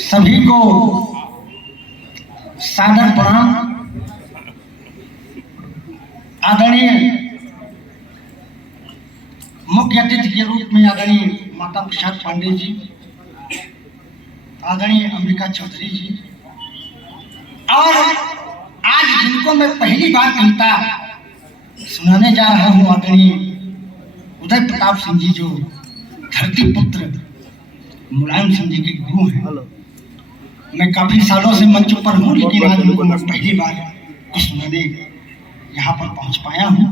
सभी को सादर प्रणाम। आदरणीय मुख्य अतिथि के रूप में आदरणीय माता प्रसाद पांडे जी, आदरणीय अंबिका चौधरी जी, और आज जिनको मैं पहली बार कविता सुनाने जा रहा हूँ, आदरणीय उदय प्रताप सिंह जी, जो धरती पुत्र मुलायम सिंह जी के गुरु हैं। मैं काफी सालों से मंच पर हूँ, लेकिन आज उनको मैं पहली बार कुछ सुनाने यहाँ पर पहुँच पाया हूँ,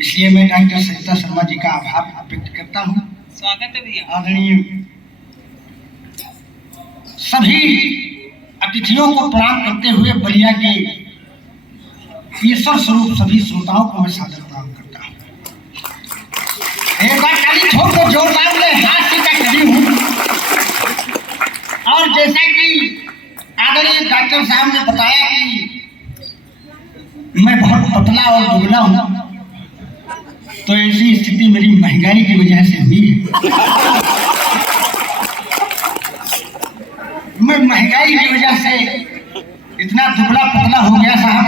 इसलिए मैं डॉक्टर सरिता शर्मा जी का आभार व्यक्त करता हूँ। स्वागत है भैया। आदरणीय सभी अतिथियों को प्रणाम करते हुए बलिया के ईश्वर स्वरूप सभी श्रोताओं को मैं सादर प्रणाम करता हूँ। एक बार ताली ठोक को जोरदार में हाथ से खड़ी हूँ। और जैसा कि आदरणीय डॉक्टर साहब ने बताया कि मैं बहुत पतला और दुबला हूँ, तो ऐसी स्थिति मेरी महंगाई की वजह से हुई है। मैं महंगाई की वजह से इतना दुबला पतला हो गया साहब।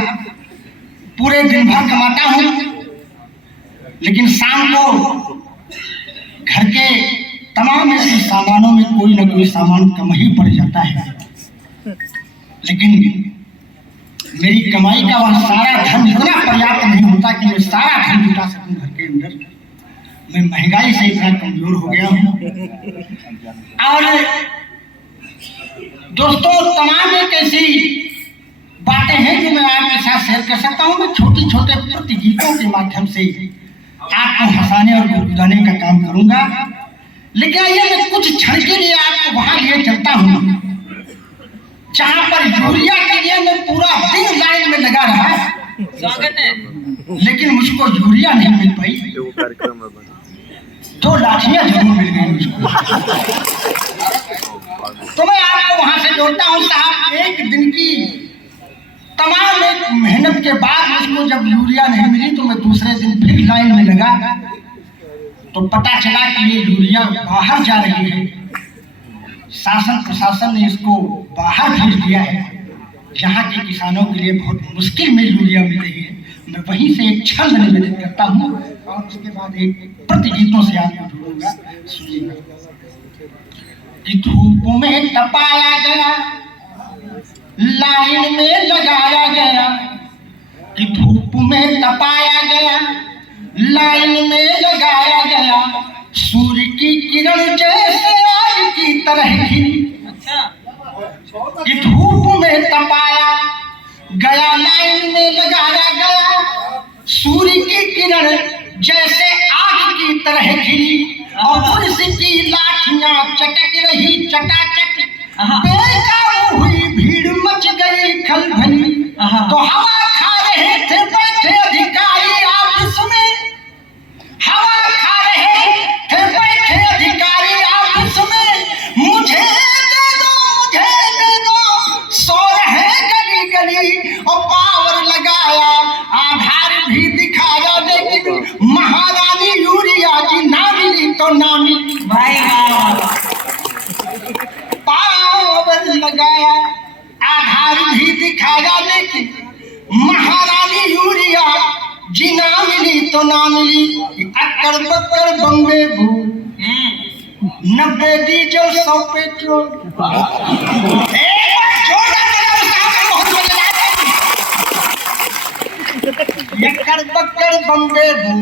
पूरे दिन भर कमाता हूँ, लेकिन शाम को घर के तमाम ऐसे सामानों में कोई ना कोई सामान कम ही पड़ जाता है। लेकिन मेरी कमाई का वह सारा धन इतना पर्याप्त नहीं होता कि मैं सारा धन जुटा सकूं घर के अंदर। मैं महंगाई से इतना कमजोर हो गया हूँ। और दोस्तों, तमाम एक ऐसी बातें हैं जो मैं आपके साथ शेयर कर सकता हूँ। मैं छोटे छोटे प्रतिगीतों के माध्यम से आपको हंसाने और गुदगुदाने का काम करूंगा। लेकिन आइए मैं कुछ क्षण के लिए आपको वहां लिए चलता हूँ जहां पर यूरिया के लिए मैं पूरा दिन लाइन में लगा रहा। स्वागत है। लेकिन मुझको यूरिया नहीं मिल पाई। दो लाठियां जरूर मिल गई मुझको। तो मैं आपको वहां से जोड़ता हूँ साहब। एक दिन की तमाम एक मेहनत के बाद मुझको जब यूरिया नहीं मिली, तो मैं दूसरे दिन फिर लाइन में लगा, तो पता चला कि ये यूरिया बाहर जा रही है। शासन प्रशासन ने इसको बाहर भेज दिया है। यहाँ के किसानों के लिए बहुत मुश्किल में यूरिया मिल रही है। मैं वहीं से एक छंद निवेदित करता हूँ और उसके बाद एक प्रतिगीतों से आपको जोड़ूंगा। सुनिएगा कि धूप में तपाया गया, लाइन में लगाया गया, कि धूप में तपाया गया, लाइन में लगाया गया, सूर्य की किरण जैसे आग की तरह खिली। कि धूप में तपाया गया, लाइन में लगाया गया, सूर्य की किरण जैसे आग की तरह खिली, और पुलिस की लाठियां चटक रही चटाचट, बेकाबू हुई भीड़ मच गई खलबली। तो हवा खा रहे थे बैठे अधिकारी आपस में, हवा खा रहे थे बैठे अधिकारी आपस में, मुझे दे दो सो रहे गली गली, और पावर लगाया आधार भी दिखाया, लेकिन महारानी यूरिया जी ना मिली तो ना मिली। भाई पावर लगाया आधार भी दिखाया, लेकिन महारानी यूरिया जी ना मिली तो ना मिली। अक्कर बक्कर बम्बे भू, 90 diesel 100 petrol. Occur Bakkar Bombay भू,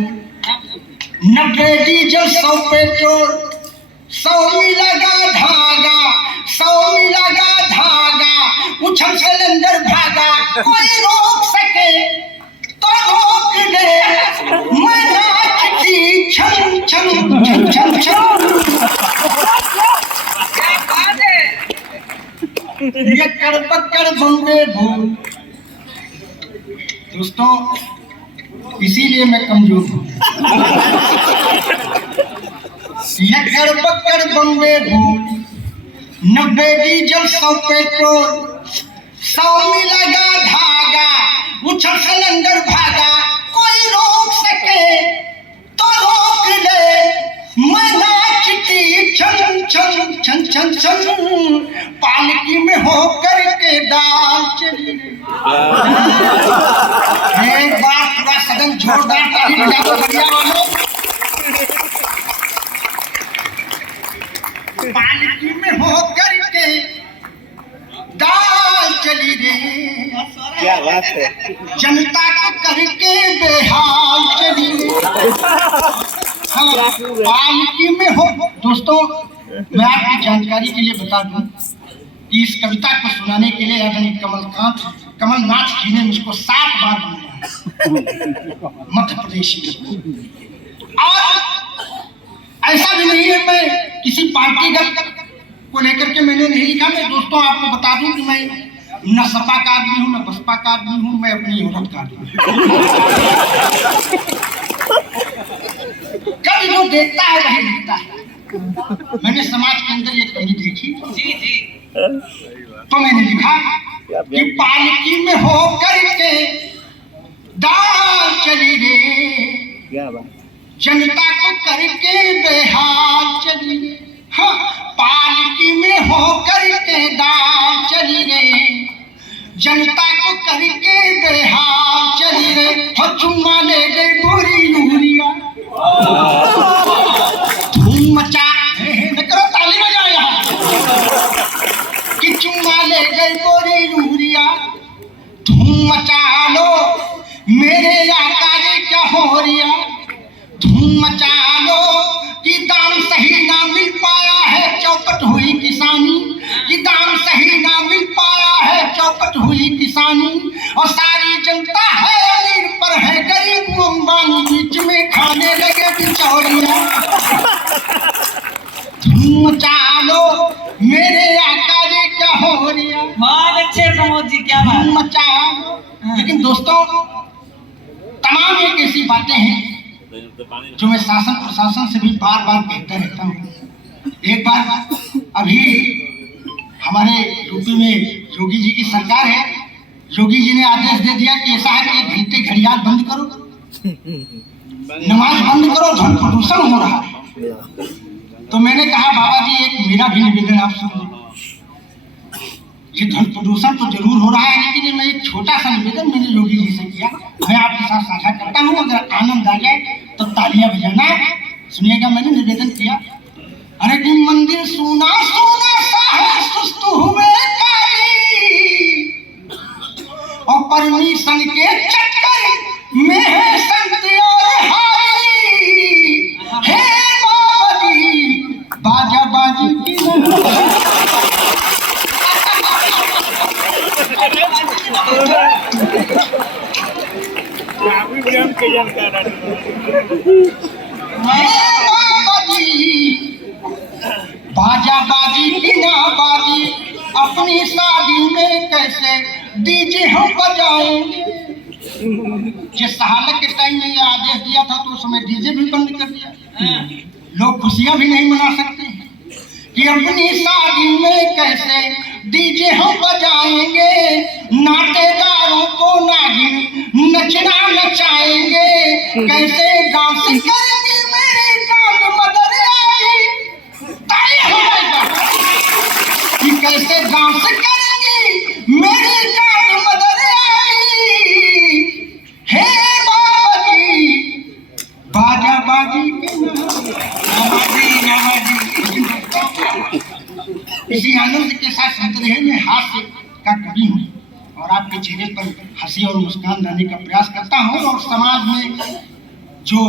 90 डीजल 100 पेट्रोल, 100 में लगा धागा, 100 में लगा धागा, उछल सिलेंडर भागा, कोई रोक सके तो रोक ले, मैं नाचती छम छम छम छम छम। क्या बात है। अक्कर बक्कर बम्बे भू। दोस्तों, इसीलिए मैं कमजोर हूँ। अक्कर बक्कर बम्बे भू, 90 डीजल 100 पेट्रोल, 100 में लगा धागा, उछल सिलेंडर भागा, कोई रोक सके तो रोक ले, मैं चल चल पालकी में होकर के दाल चली रे। एक बार पूरा सदन जोरदार ताली बजा दो बढ़िया वालों। पालकी में होकर के दाल चली रे, क्या बात है। जनता को करके बेहाल चली रे। हाँ, पालकी में हो। दोस्तों, मैं आपकी जानकारी के लिए बता दूं कि इस कविता को सुनाने के लिए आदरणीय कमलनाथ जी ने मुझको 7 बार बुलाया मध्य प्रदेश में। और ऐसा भी नहीं है मैं किसी पार्टीगत को लेकर के मैंने नहीं लिखा। मैं दोस्तों आपको बता दूं कि मैं न सपा का आदमी हूं, न बसपा का आदमी हूं, मैं अपनी औरत का आदमी हूं। कभी जो देखता है वही लिखता है। मैंने समाज के अंदर ये कमी देखी जी जी तो मैंने लिखा कि पालकी में होकर के दाल चली रे, क्या बात। जनता को करके बेहाल चली रे। हाँ, पालकी में होकर के दाल चली रे, जनता को करके बेहाल चली रे। हो चुम्मा ले गई बुरी यूरिया, धूम मचा करो ताली बजाओ यहाँ कि चुम्मा ले गई बुरी यूरिया, धूम मचा लो मेरे आका ने क्या हो रिया, धूम मचा लो कि दाम सही ना मिल पाया है चौपट हुई किसानी, कि दाम सही ना मिल पाया है चौपट हुई किसानी। और सारी जनता है अमीर पर है गरीब अंबानी, बीच में खाने लगे बिचौलिया। धूम मचा लो मेरे आका ने क्या हो रिया, बहुत अच्छे प्रमोद जी, क्या बात। धूम मचा लो। लेकिन दोस्तों, तमाम एक ऐसी बातें हैं जो मैं शासन प्रशासन से भी बार बार कहता रहता हूँ। एक बार अभी हमारे यूपी में योगी जी की सरकार है, योगी जी ने आदेश दे दिया कि ऐसा है कि 1 घंटे घड़ियाल बंद करो, नमाज बंद करो, ध्वनि प्रदूषण हो रहा है। तो मैंने कहा बाबा जी एक मेरा भी निवेदन आप सुन लीजिए। ये ध्वनि प्रदूषण तो जरूर हो रहा है, लेकिन मैं एक छोटा सा निवेदन मैंने योगी जी से किया, मैं आपके साथ साझा करता हूँ। अगर आनंद आ जाए तो तालियां बजाना। सुनिएगा, मैंने निवेदन किया। अरे कि मंदिर सुना सुना सा है, सुस्त हुए काजी, और परमिशन के चक्कर में है संत और हारी। हे बाबा जी बाजा बाजी की बाजा बाजी की ना बाजी, अपनी शादी में कैसे डीजे हम बजाएंगे। जिस हालत के टाइम में ये आदेश दिया था तो उस समय डीजे भी बंद कर दिया। लोग खुशियां भी नहीं मना सकते हैं कि अपनी शादी में कैसे डीजे हम बजाएंगे, नाटेदारों को नागिन नचना नचाएंगे। कैसे डांस करेंगी मेरी जान मदर आई, ताली हो जाएगा कि कैसे डांस करेंगी मेरी जान मदर आई। हे बाबा जी बाजा बाजी के इसी आनंद के साथ सुनते रहे। मैं हास्य का कवि हूँ और आपके चेहरे पर हंसी और मुस्कान लाने का प्रयास करता हूँ, और समाज में जो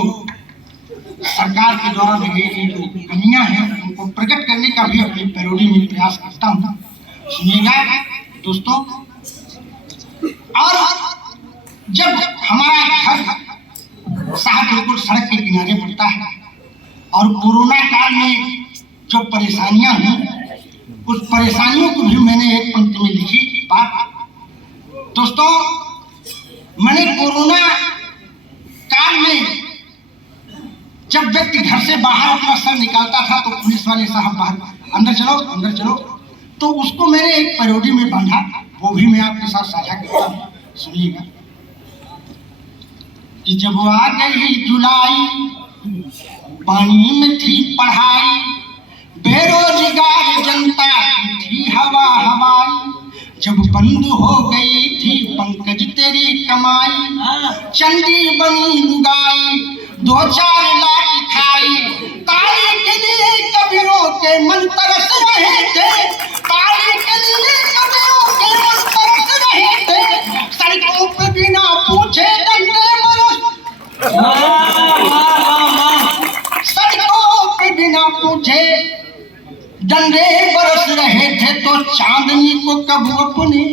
सरकार के द्वारा लगाई जो कमियां हैं उनको प्रकट करने का भी अपनी पैरोडी में प्रयास करता हूँ। सुनिएगा दोस्तों, और जब हमारा घर साहब बिल्कुल सड़क के किनारे पड़ता है और कोरोना काल में जो परेशानियां हुई, उस परेशानियों को भी मैंने एक पंक्ति में लिखी बात। दोस्तों, मैंने कोरोना काल में जब व्यक्ति घर से बाहर अपना सर निकालता था तो पुलिस वाले साहब बाहर अंदर चलो अंदर चलो, तो उसको मैंने एक पैरोडी में बांधा, वो भी मैं आपके साथ साझा करता हूँ। सुनिएगा कि जब आ गई जुलाई, पानी में थी पढ़ाई, बेरोजगार जन जब बंद हो गई थी पंकज तेरी कमाई, हाँ। चंडी बनी लुगाई 2-4 लाख खाई, ताली के लिए कबीरों के मन तरस रहे थे, ताली के लिए कबीरों के मन तरस रहे थे, सड़कों पे बिना पूछे डंडे बरस, सड़कों पे बिना पूछे डंडे बरस रहे थे। तो चांदनी को कब अपने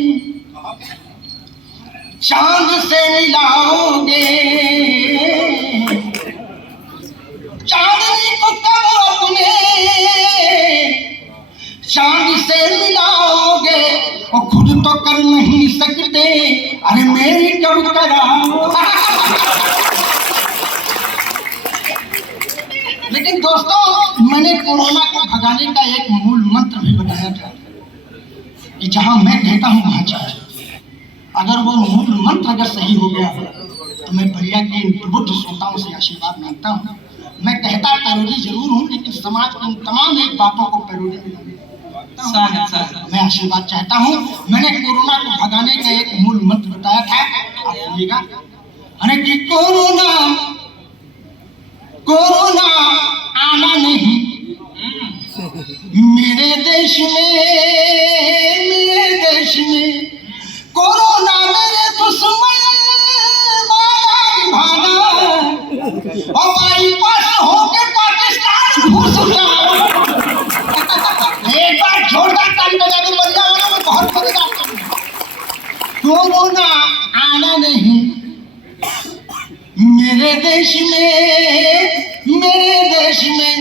चांद से मिलाओगे, चांदनी को कब अपने चांद से मिलाओगे, और खुद तो कर नहीं सकते, अरे मेरी कब कराओ। लेकिन दोस्तों, मैंने कोरोना को भगाने का एक मूल मंत्र भी बताया था कि जहां मैं कहता हूं वहां जाए। अगर वो मूल मंत्र अगर सही हो गया तो मैं भैया के इन प्रबुद्ध श्रोताओं से आशीर्वाद मांगता हूं। मैं कहता पैरोडी जरूर हूं, लेकिन समाज की उन तमाम एक बातों को पैरोडी में मैं आशीर्वाद चाहता हूं। मैंने कोरोना को भगाने का एक मूल मंत्र बताया था, आप सुनिएगा। अरे कि कोरोना कोरोना आना नहीं मेरे देश में कोरोना मेरे दुश्मन मारा भागा, और बाईपास होके पाकिस्तान घुस जाओ। एक बार जोरदार ताली बजा दो, मरिया वालों में बहुत मजेदार। कोरोना आना नहीं मेरे देश में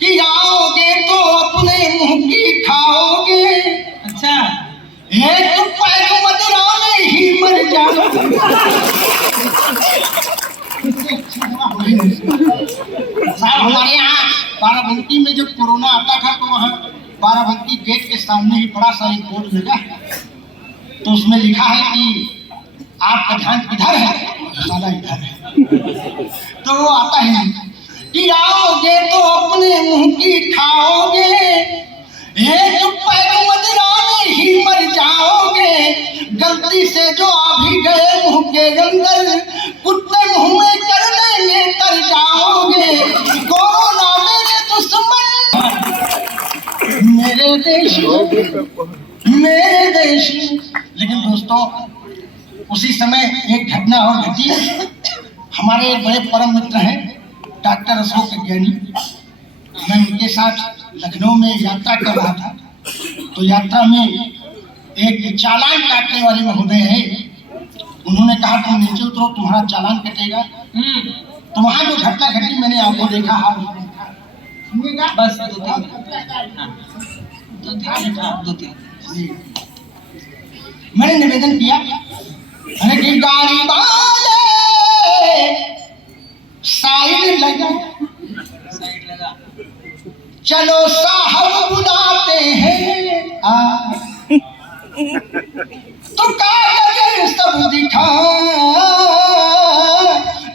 कि आओगे तो अपने मुंह की खाओगे। अच्छा, एक पैर मदिरा में ही मर जाओगे। साहब, हमारे यहाँ बाराबंकी में जब कोरोना आता था तो वहाँ बाराबंकी गेट के सामने ही बड़ा सा एक बोर्ड लगा, तो उसमें लिखा है कि आपका ध्यान किधर है, साला इधर है। तो वो आता है कि आओगे तो अपने मुंह की खाओगे, एक पैर मदिरा में ही मर जाओगे। गलती से जो आ भी गए मुंह के अंदर, कुत्ते मुंह में कर देंगे तर जाओगे। कोरोना मेरे दुश्मन मेरे देश में। लेकिन दोस्तों, उसी समय एक घटना और घटी। हमारे एक बड़े परम मित्र हैं डॉक्टर अशोक ज्ञानी, मैं उनके साथ लखनऊ में यात्रा कर रहा था। तो यात्रा में एक चालान काटने वाले महोदय हैं, उन्होंने कहा तुम नीचे उतरो, तुम्हारा चालान कटेगा। तो वहाँ जो घटना घटी मैंने आपको देखा, हाल सुनिएगा बस 2-3 मैंने निवेदन किया, अरे कि गाड़ी वाले साइड लगा, चलो साहब बुलाते हैं तो कागज सब दिखा।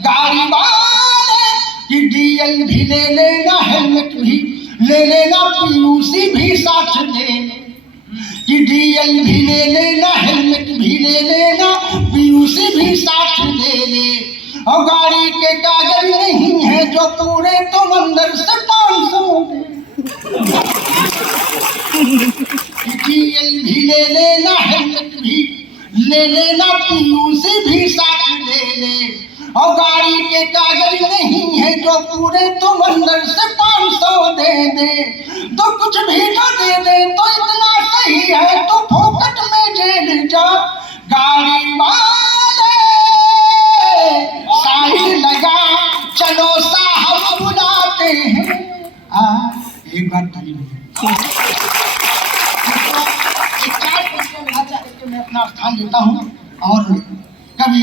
गाड़ी वाले कि डीएल भी ले लेना, हेलमेट भी ले लेना, पीयूसी भी साथ ले, कि डीएल भी ले लेना, हेलमेट भी ले लेना, पीयूसी भी साथ ले ले। और गाड़ी के कागज नहीं है जो पूरे, तो अंदर से 500 दे। डीएल भी ले लेना, हेलमेट भी ले लेना, पीयूसी भी साथ ले ले। और गाड़ी के कागज नहीं है जो पूरे, तो अंदर से 500 दे दे। तो कुछ भी तो दे दे तो इतना सही है, तो फोकट में जेल जा। गाड़ी वाले साइड लगा, चलो साहब बुलाते हैं। एक बार ताली बजाओ। मैं अपना स्थान लेता हूँ, और कभी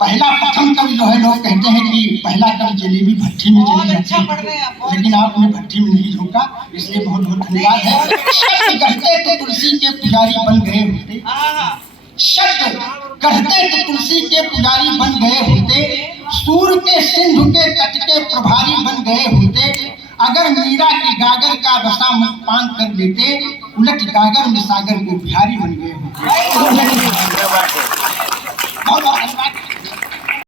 पहला प्रथम कवि जो है, लोग कहते हैं कि पहला कवि जलेबी भट्टी में चली जाती है, लेकिन आपने भट्टी में नहीं झोंका, इसलिए बहुत बहुत धन्यवाद है। शब्द कहते तो तुलसी के पुजारी बन गए होते, शब्द कहते तो तुलसी के पुजारी बन गए होते, सूर के सिंधु के तट के प्रभारी बन गए होते। अगर मीरा की गागर का रसा मत पान कर लेते, उलट गागर में सागर को बिहारी बन गए होते।